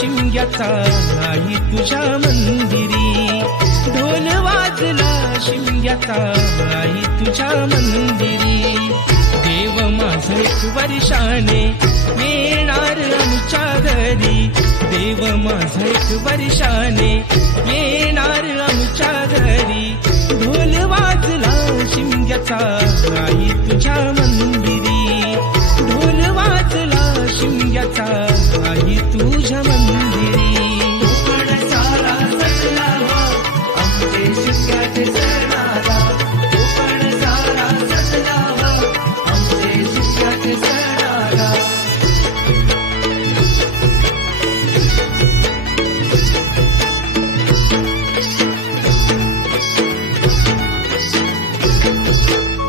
शिमग्याचा आई तुझ्या मंदिरी. ढोल वाजला शिमग्याचा आई तुझ्या मंदिरी. देव माझे वर्षाने येणार आमच्या घरी. देव माझे वर्षाने येणार आमच्या घरी. ढोल वाजला शिमग्याचा आई तुझ्या मंदिरी. ढोल वाजला शिमग्याचा आई तुझ्या Thank you.